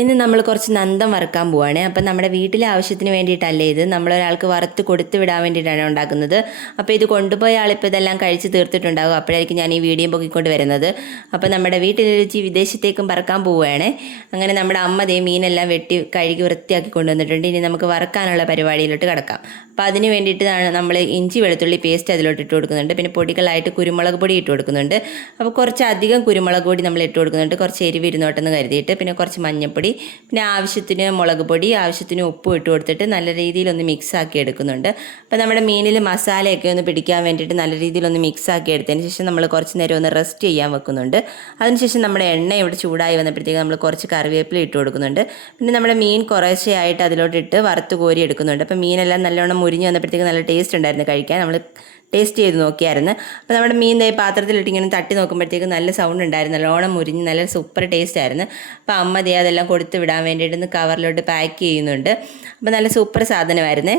ഇന്ന് നമ്മൾ കുറച്ച് നന്തം വറുക്കാൻ പോവാണ്. അപ്പം നമ്മുടെ വീട്ടിലെ ആവശ്യത്തിന് വേണ്ടിയിട്ടല്ലേ ഇത്, നമ്മളൊരാൾക്ക് വറുത്ത് കൊടുത്തു വിടാൻ വേണ്ടിയിട്ടാണ് ഉണ്ടാക്കുന്നത്. അപ്പോൾ ഇത് കൊണ്ടുപോയ ആളിപ്പോൾ ഇതെല്ലാം കഴിച്ച് തീർത്തിട്ടുണ്ടാകും. അപ്പോഴായിരിക്കും ഞാൻ ഈ വീഡിയോ പൊക്കിക്കൊണ്ട് വരുന്നത്. അപ്പോൾ നമ്മുടെ വീട്ടിലെ രുചി വിദേശത്തേക്കും പറക്കാൻ പോവുകയാണ്. അങ്ങനെ നമ്മുടെ അമ്മ ദേ മീനെല്ലാം വെട്ടി കഴുകി വൃത്തിയാക്കി കൊണ്ടുവന്നിട്ടുണ്ട്. ഇനി നമുക്ക് വറുക്കാനുള്ള പരിപാടിയിലോട്ട് കിടക്കാം. അപ്പോൾ അതിന് വേണ്ടിയിട്ടാണ് നമ്മൾ ഇഞ്ചി വെളുത്തുള്ളി പേസ്റ്റ് അതിലോട്ട് ഇട്ട് കൊടുക്കുന്നുണ്ട്. പിന്നെ പൊടികളായിട്ട് കുരുമുളക് പൊടി ഇട്ട് കൊടുക്കുന്നുണ്ട്. അപ്പോൾ കുറച്ച് അധികം കുരുമുളക് പൊടി നമ്മൾ ഇട്ട് കൊടുക്കുന്നുണ്ട്, കുറച്ച് എരിവ് ഇരുന്നോട്ടെന്ന് കരുതിയിട്ട്. പിന്നെ കുറച്ച് മഞ്ഞൾപ്പൊടി, പിന്നെ ആവശ്യത്തിന് മുളക് പൊടി, ആവശ്യത്തിന് ഉപ്പും ഇട്ട് കൊടുത്തിട്ട് നല്ല രീതിയിലൊന്ന് മിക്സ് ആക്കി എടുക്കുന്നുണ്ട്. അപ്പോൾ നമ്മുടെ മീനിൽ മസാലയൊക്കെ ഒന്ന് പിടിക്കാൻ വേണ്ടിയിട്ട് നല്ല രീതിയിലൊന്ന് മിക്സ് ആക്കി എടുത്തതിന് ശേഷം നമ്മൾ കുറച്ച് നേരം ഒന്ന് റെസ്റ്റ് ചെയ്യാൻ വെക്കുന്നുണ്ട്. അതിനുശേഷം നമ്മുടെ എണ്ണ ഇവിടെ ചൂടായി വന്നപ്പോഴത്തേക്ക് നമ്മൾ കുറച്ച് കറിവേപ്പില ഇട്ട് കൊടുക്കുന്നുണ്ട്. പിന്നെ നമ്മുടെ മീൻ കുറേശ്ശെയായിട്ട് അതിലോട്ട് ഇട്ട് വറുത്ത് കോരി എടുക്കുന്നുണ്ട്. അപ്പോൾ മീനെല്ലാം നല്ലോണം മുരിഞ്ഞ് വന്നപ്പോഴത്തേക്ക് നല്ല ടേസ്റ്റ് ഉണ്ടായിരുന്നു കഴിക്കാൻ. നമ്മൾ ടേസ്റ്റ് ചെയ്ത് നോക്കിയായിരുന്നു. അപ്പോൾ നമ്മുടെ മീൻ പാത്രത്തിലിട്ട് ഇങ്ങനെ തട്ടി നോക്കുമ്പോഴത്തേക്ക് നല്ല സൗണ്ട് ഉണ്ടായിരുന്നു, നല്ലോണം മുരിഞ്ഞ് നല്ല സൂപ്പർ ടേസ്റ്റ് ആയിരുന്നു. അപ്പോൾ അമ്മ അതെല്ലാം കൊടുത്ത് വിടാൻ വേണ്ടിയിട്ട് കവറിലോട്ട് പാക്ക് ചെയ്യുന്നുണ്ട്. അപ്പോൾ നല്ല സൂപ്പർ സാധനമായിരുന്നേ.